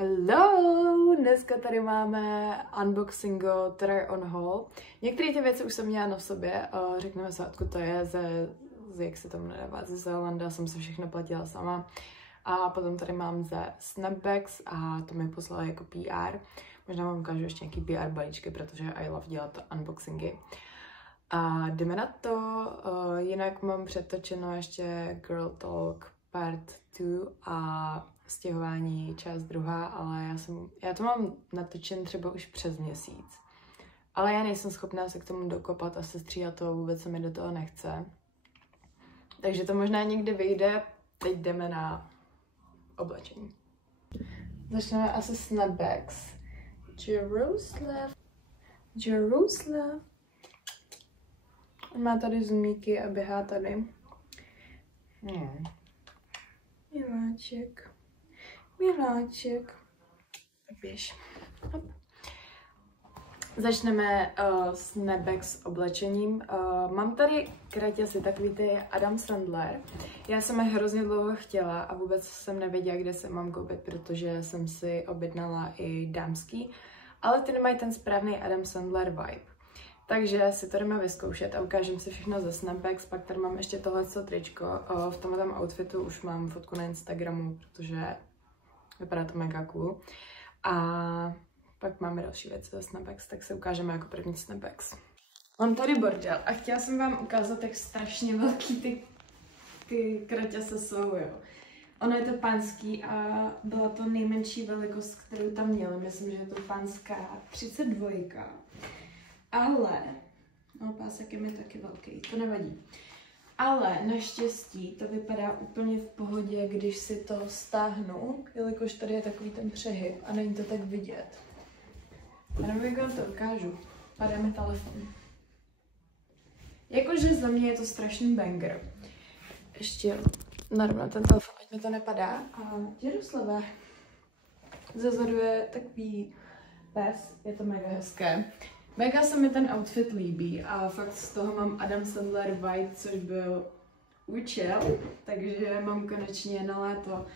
Hello! Dneska tady máme unboxingu Try on haul. Některé ty věci už jsem měla na sobě, řekneme se, odkud to je, jak se tomu nedává, ze Zélanda, jsem se všechno platila sama. A potom tady mám ze Snapbacks a to mi poslala jako PR. Možná vám ukážu ještě nějaký PR balíčky, protože I love dělat unboxingy. A jdeme na to, jinak mám přetočeno ještě Girl Talk Part 2 a stěhování část 2, ale já to mám natočen třeba už přes měsíc. Ale já nejsem schopná se k tomu dokopat a sestříhat to, vůbec se mi do toho nechce. Takže to možná někdy vyjde, teď jdeme na oblečení. Začneme asi Snapbacks. Jerusalem. Má tady zumíky a běhá tady. Miláček. Tak běž. Hop. Začneme Snapbacks s oblečením. Mám tady kraťasy, takový ty Adam Sandler. Já jsem je hrozně dlouho chtěla a vůbec jsem nevěděla, kde se mám koupit, protože jsem si objednala i dámský, ale ty nemají ten správný Adam Sandler vibe. Takže si to jdeme vyzkoušet a ukážem si všechno ze Snapbacks. Pak tady mám ještě tohleto tričko. V tomhle outfitu už mám fotku na Instagramu, protože vypadá to mega cool. A pak máme další věci ze Snapbacks, tak se ukážeme jako první Snapbacks. Mám tady bordel a chtěla jsem vám ukázat, jak strašně velký ty kraťase jsou, jo. Ono je to pánský a byla to nejmenší velikost, kterou tam měla. Myslím, že je to pánská 32. Ale, no pásek je mi taky velký, to nevadí. Ale naštěstí to vypadá úplně v pohodě, když si to stáhnu, jelikož tady je takový ten přehyb a není to tak vidět. A nevím, jak vám to ukážu. Padá mi telefon. Jakože za mě je to strašný banger. Ještě narovnám ten telefon, ať mi to nepadá. A Jaroslava. Zezadu je takový pes, je to mega hezké. Mega se mi ten outfit líbí a fakt z toho mám Adam Sandler vibe, což byl účel, takže mám konečně na léto.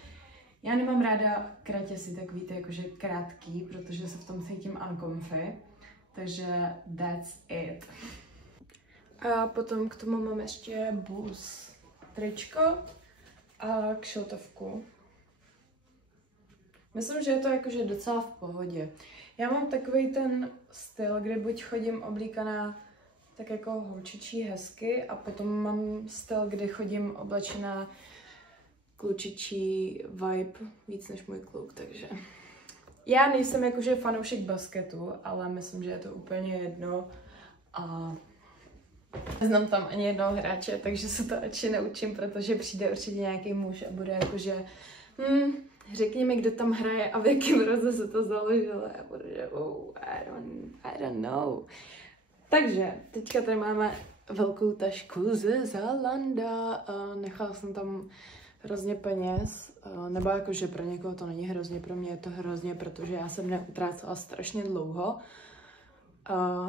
Já nemám ráda kraťasy takový ty jakože krátký, protože se v tom cítím uncomfy, takže that's it. A potom k tomu mám ještě bus, tričko a kšiltovku. Myslím, že je to jakože docela v pohodě. Já mám takový ten styl, kdy buď chodím oblíkaná tak jako holčičí hezky a potom mám styl, kdy chodím oblečená klučičí vibe víc než můj kluk, takže já nejsem jakože fanoušek basketu, ale myslím, že je to úplně jedno a neznám tam ani jednoho hráče, takže se to radši neučím, protože přijde určitě nějaký muž a bude jakože řekni mi, kdo tam hraje a v jakém roce se to založilo. Já budu, že I don't know. Takže teďka tady máme velkou tašku ze Zélanda. Nechala jsem tam hrozně peněz. Nebo jakože pro někoho to není hrozně, pro mě je to hrozně, protože já jsem neutrácela strašně dlouho.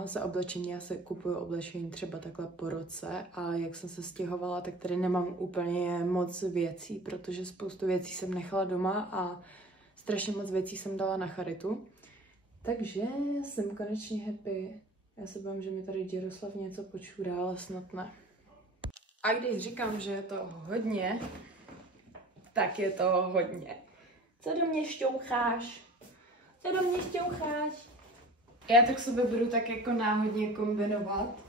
Za oblečení já se kupuju oblečení třeba takhle po roce a jak jsem se stěhovala, tak tady nemám úplně moc věcí, protože spoustu věcí jsem nechala doma a strašně moc věcí jsem dala na charitu. Takže jsem konečně happy. Já se bavím, že mi tady Jaroslav něco počůrá, ale snad ne. A když říkám, že je to hodně, tak je to hodně. Co do mě šťoucháš? Co do mě šťoucháš? Já tak sobě budu tak jako náhodně kombinovat.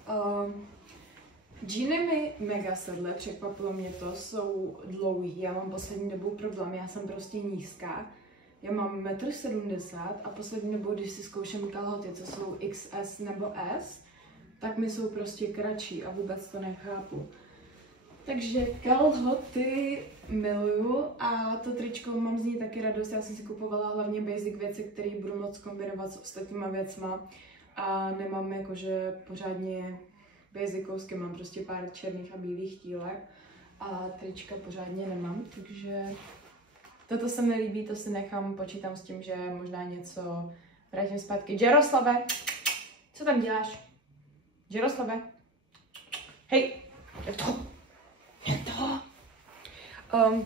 Džíny mi mega sedle, překvapilo mě to, jsou dlouhý, já mám poslední dobou problém, já jsem prostě nízká. Já mám 1,70 m a poslední dobou, když si zkouším kalhoty, co jsou XS nebo S, tak mi jsou prostě kratší a vůbec to nechápu. Takže kalhoty miluju a to tričko mám z ní taky radost. Já jsem si kupovala hlavně basic věci, které budu moc kombinovat s ostatníma věcma a nemám jakože pořádně basic kousky, mám prostě pár černých a bílých tílek a trička pořádně nemám, takže toto se mi líbí, to si nechám, počítám s tím, že možná něco vrátím zpátky. Jaroslave, co tam děláš? Jaroslave, hej, je to.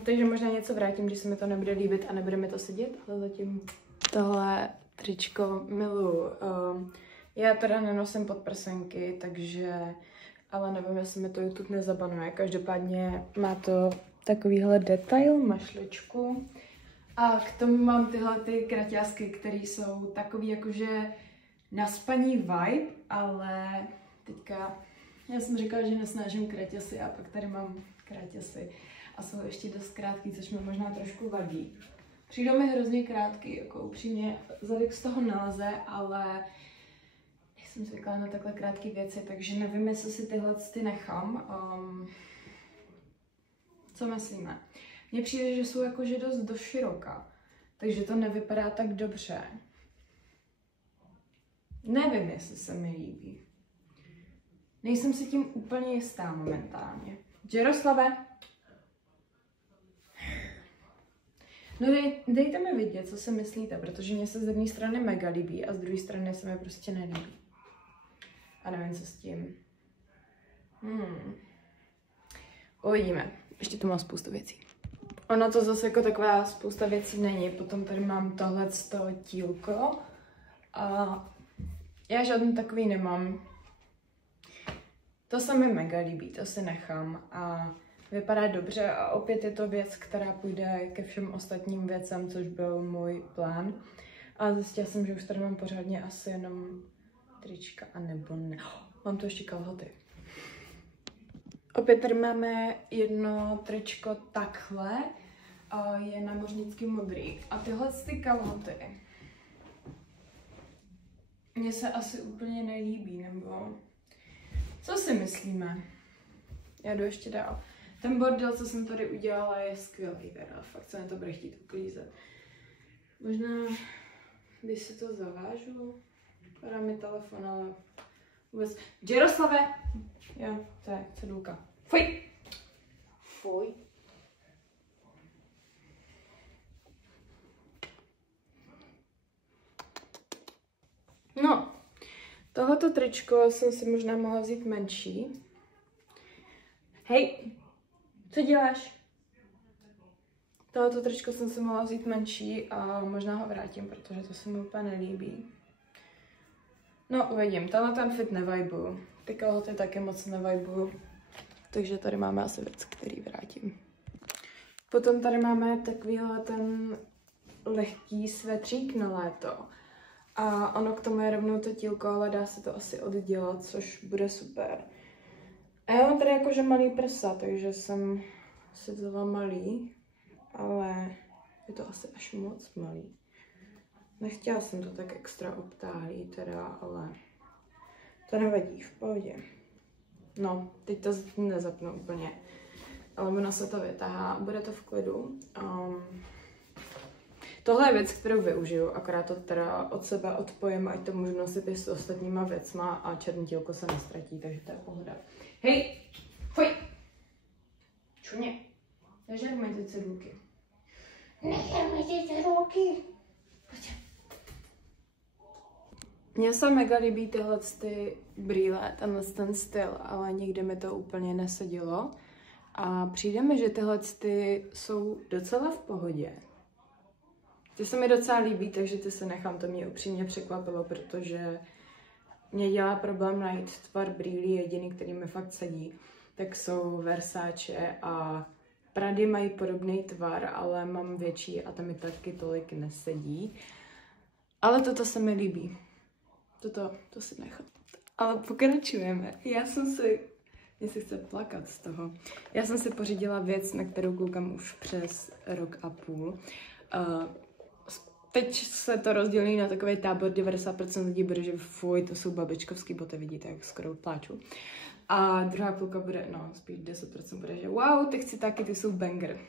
Takže možná něco vrátím, když se mi to nebude líbit a nebude mi to sedět, ale zatím Tohle tričko miluju. Já teda nenosím podprsenky, takže... Ale nevím, jestli mi to YouTube nezabanuje. Každopádně má to takovýhle detail, mašličku. A k tomu mám tyhle ty kraťásky, které jsou takový jakože na spaní vibe, ale teďka já jsem říkala, že nesnážím kraťasy a pak tady mám kraťasy a jsou ještě dost krátký, což mi možná trošku vadí. Přijdou mi hrozně krátký, jako upřímně zadek z toho naleze, ale jsem zvyklá na takhle krátké věci, takže nevím, jestli si tyhle ty nechám. Co myslíme? Mně přijde, že jsou jakože dost široká, takže to nevypadá tak dobře. Nevím, jestli se mi líbí. Nejsem si tím úplně jistá momentálně. Jaroslave? No dejte mi vědět, co si myslíte, protože mě se z jedné strany mega líbí a z druhé strany se mi prostě nelíbí. A nevím, co s tím. Uvidíme. Ještě tu mám spoustu věcí. Ono to zase jako taková spousta věcí není. Potom tady mám tohle z toho tílko. A já žádný takový nemám. To se mi mega líbí, to si nechám. A vypadá dobře a opět je to věc, která půjde ke všem ostatním věcem, což byl můj plán. A zjistila jsem, že už tady mám pořádně asi jenom trička, anebo ne. Mám tu ještě kalhoty. Opět tady máme jedno tričko takhle. Je námořnický modrý. A tyhle ty kalhoty mně se asi úplně nelíbí, nebo... Co si myslíme? Já jdu ještě dál. Ten bordel, co jsem tady udělala, je skvělý teda. Fakt se mi to bude chtít uklízet. Možná, když si to zavážu, padá mi telefon, ale vůbec... Jaroslave! Jo, to je cedulka. Fuj! Fuj. No, tohleto tričko jsem si možná mohla vzít menší. Hej, co děláš? Tohleto tričko jsem si mohla vzít menší a možná ho vrátím, protože to se mi úplně nelíbí. No, uvidím. Tenhle ten fit nevajbuju. Ty kalhoty taky moc nevajbuju. Takže tady máme asi věc, který vrátím. Potom tady máme takovýhle ten lehký svetřík na léto. A ono k tomu je rovnou to tílko, ale dá se to asi oddělat, což bude super. A já mám tady jakože malý prsa, takže jsem si vzala malý, ale je to asi až moc malý. Nechtěla jsem to tak extra obtáhlý teda, ale to nevadí, v pohodě. No, teď to nezapnu úplně, ale ono se to vytahá, bude to v klidu. Tohle je věc, kterou využiju, akorát to teda od sebe odpojím, ať to můžu nosit i s ostatníma věcma a černý tílko se nestratí, takže to je pohoda. Hej, fuj! Čuně, takže jak mají ty cedulky? Nechám ty cedulky. Pojď. Mně se mega líbí tyhle ty brýle, ten styl, ale nikdy mi to úplně nesedělo. A přijde mi, že tyhle ty jsou docela v pohodě. Ty se mi docela líbí, takže ty se nechám, to mě upřímně překvapilo, protože mě dělá problém najít tvar brýlí, jediný, který mi fakt sedí, tak jsou Versace a Prady mají podobný tvar, ale mám větší a to mi taky tolik nesedí. Ale toto se mi líbí. To si nechám. Ale pokračujeme. Mně se chce plakat z toho. Já jsem si pořídila věc, na kterou koukám už přes rok a půl. Teď se to rozdělí na takový tábor, 90% lidí bude, že fuj, to jsou babičkovský boty, vidíte, jak skoro pláču. A druhá půlka bude, no, spíš 10% bude, že wow, ty chci taky, ty jsou banger.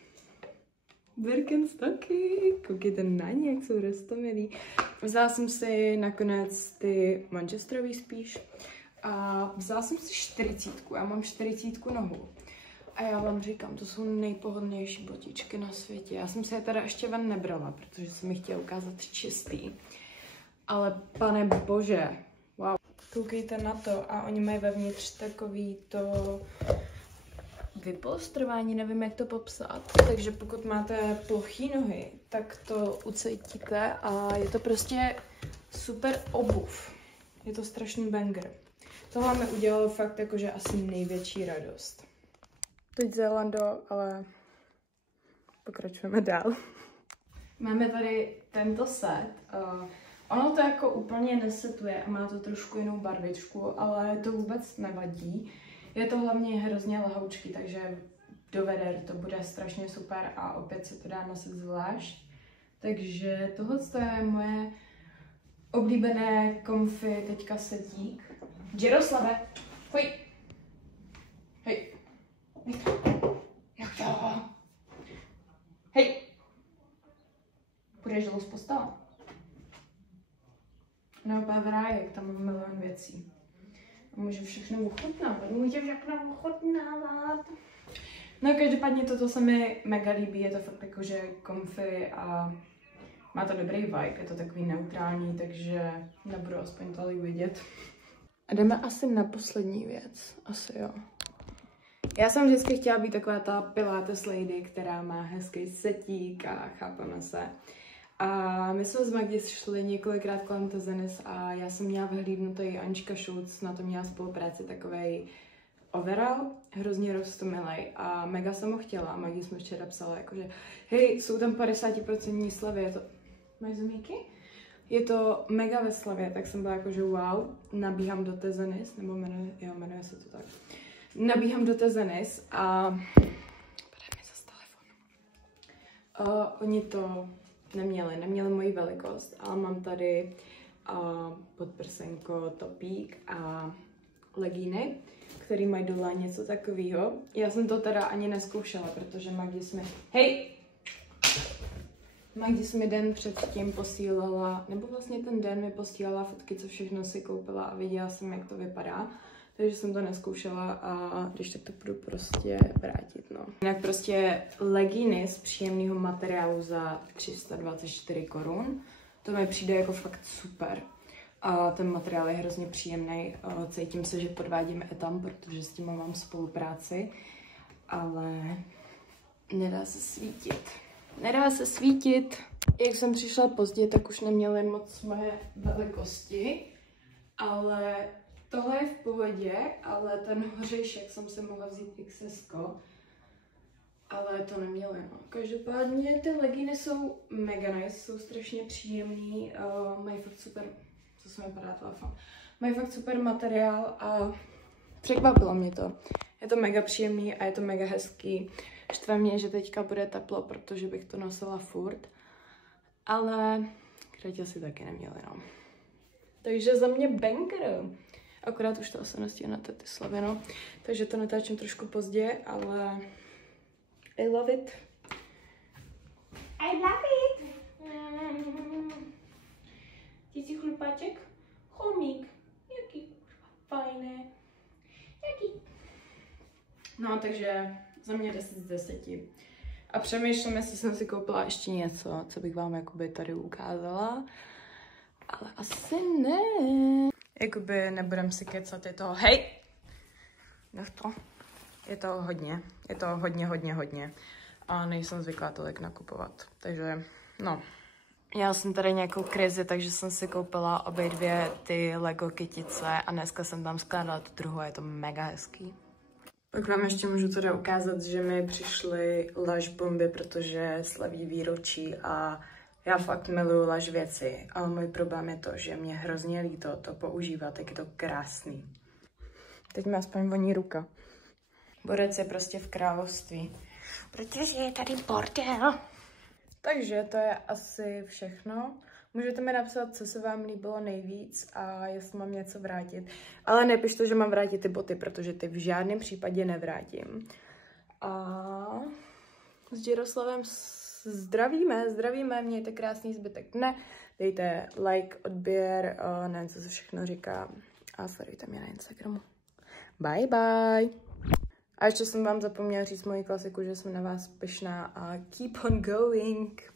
Birkenstocky, koukejte na ně, jak jsou roztomilý. Vzala jsem si nakonec ty manchesterový spíš a vzala jsem si 40, já mám 40 nohu. A já vám říkám, to jsou nejpohodlnější botičky na světě. Já jsem si je teda ještě ven nebrala, protože jsem mi chtěla ukázat čistý. Ale pane bože, wow. Koukejte na to a oni mají vevnitř takový to vypolstrování, nevím, jak to popsat. Takže pokud máte plochý nohy, tak to ucítíte a je to prostě super obuv. Je to strašný banger. Tohle mi udělalo fakt jakože asi největší radost. Teď Zalando, ale pokračujeme dál. Máme tady tento set. Ono to jako úplně nesetuje a má to trošku jinou barvičku, ale to vůbec nevadí. Je to hlavně hrozně lahoučký, takže do veder to bude strašně super a opět se to dá nosit zvlášť. Takže tohle je moje oblíbené comfy teďka setík. Jaroslave, pojď. Hej. Jak to? Hej. Půjdeš dolů z postele? No, v rájek, tam mám milion věcí. A můžu všechno ochutnávat. No, každopádně toto se mi mega líbí, je to fakt jakože comfy a má to dobrý vibe, je to takový neutrální, takže nebudu aspoň tolik vidět. A jdeme asi na poslední věc, asi jo. Já jsem vždycky chtěla být taková ta Pilates lady, která má hezký setík a chápeme se. A my jsme s Magdi šli několikrát kolem Tezenis a já jsem měla vyhlídnutý Anička Schulz, na to měla spolupráci takovej overall, hrozně roztomilej a mega jsem ho chtěla. A Magdi jsme včera psala jakože hej, jsou tam 50% slevy, je to... Máš zumíky? Je to mega ve slevě, tak jsem byla jakože wow, nabíhám do Tezenis, nebo jmenuje se to tak. Nabíhám do Tezenis a... Podej mi zase telefon. Oni to neměli moji velikost, ale mám tady podprsenko, topík a legíny, který mají dole něco takového. Já jsem to teda ani neskoušela, protože Magdi jsme den předtím posílala, nebo vlastně ten den mi posílala fotky, co všechno si koupila a viděla jsem, jak to vypadá. Takže jsem to neskoušela a když tak to budu prostě vrátit, no. Jinak prostě legíny z příjemného materiálu za 324 korun. To mi přijde jako fakt super. A ten materiál je hrozně příjemný. Cítím se, že podvádím etam, protože s tím mám spolupráci. Ale nedá se svítit. Nedá se svítit. Jak jsem přišla pozdě, tak už neměly moc moje velikosti. Ale tohle je v pohodě, ale ten hořejšek jsem si mohla vzít XS-ko, ale to nemělo, no. Každopádně ty legíny jsou mega nice, jsou strašně příjemný, mají fakt super, co se mi padá telefon, mají fakt super materiál a překvapilo mě to. Je to mega příjemný a je to mega hezký. Štve mě, že teďka bude teplo, protože bych to nosila furt, ale kratě si taky neměli, no. Takže za mě banger. Akorát už to asi nestínete ty slavy, no. Takže to natáčím trošku pozdě, ale I love it. I love it. Ty jsi chlupáček? Chomík. Jaký fajné. Jaký? No, takže za mě 10 z 10. A přemýšlím, jestli jsem si koupila ještě něco, co bych vám jakoby tady ukázala. Ale asi ne. Jakoby nebudem si kecat, je toho, hej! Nech to. Je to hodně. A nejsem zvyklá tolik nakupovat. Takže, no. Já jsem tady nějakou krizi, takže jsem si koupila obě dvě ty Lego kytice a dneska jsem tam skládala tu druhou a je to mega hezký. Pak vám ještě můžu teda ukázat, že mi přišly Lush bomby, protože slaví výročí a já fakt miluju Lush věci, ale můj problém je to, že mě hrozně líto to používat, jak je to krásný. Teď mi aspoň voní ruka. Borec je prostě v království, protože je tady bordel. Takže to je asi všechno. Můžete mi napsat, co se vám líbilo nejvíc a jestli mám něco vrátit. Ale nepište, že mám vrátit ty boty, protože ty v žádném případě nevrátím. A s Jaroslavem zdravíme, mějte krásný zbytek dne. Dejte like, odběr, nevím, co se všechno říká. A sledujte mě na Instagramu. Bye, bye. A ještě jsem vám zapomněla říct moji klasiku, že jsem na vás pyšná a keep on going.